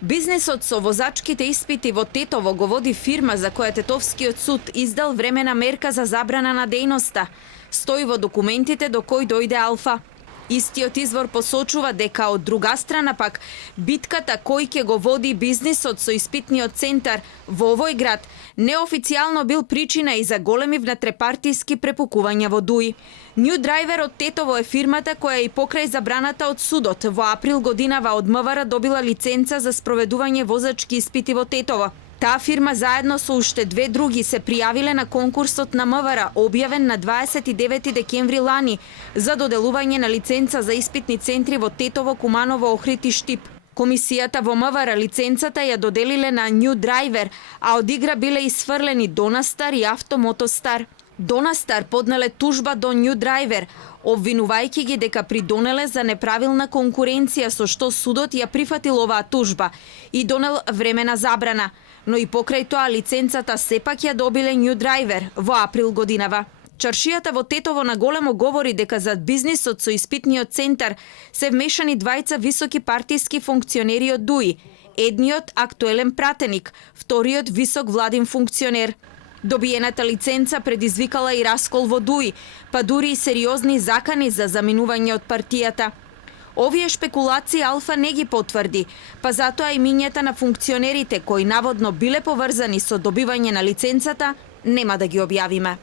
Бизнисот со возачките испити во Тетово го води фирма за која Тетовскиот суд издал времена мерка за забрана на дејноста. Стои во документите до кој дојде Алфа. Истиот извор посочува дека од друга страна пак битката кој ќе го води бизнисот со испитниот центар во овој град неофицијално бил причина и за големи внетрепартиски препукувања во ДУИ. New Driver од Тетово е фирмата која и покрај забраната од судот во април годинава од МВР добила лиценца за спроведување возачки испити во Тетово. Таа фирма заедно со уште две други се пријавиле на конкурсот на МВР, објавен на 29 декември лани, за доделување на лиценца за испитни центри во Тетово, Куманово, Охрид и Штип. Комисијата во МВР лиценцата ја доделиле на New Driver, а од игра биле исфрлени Донастар и Автомотостар. Донастар поднеле тужба до New Driver, обвинувајќи ги дека придонеле за неправилна конкуренција, со што судот ја прифатил оваа тужба и донел времена забрана. Но и покрај тоа лиценцата сепак ја добиле New Driver во април годинава. Чаршијата во Тетово на големо говори дека зад бизнисот со испитниот центар се вмешани двајца високи партиски функционери од ДУИ. Едниот актуелен пратеник, вториот висок владин функционер. Добиената лиценца предизвикала и раскол во ДУИ, па дури и сериозни закани за заминување од партијата. Овие шпекулации Алфа не ги потврди, па затоа имињата на функционерите кои наводно биле поврзани со добивање на лиценцата нема да ги објавиме.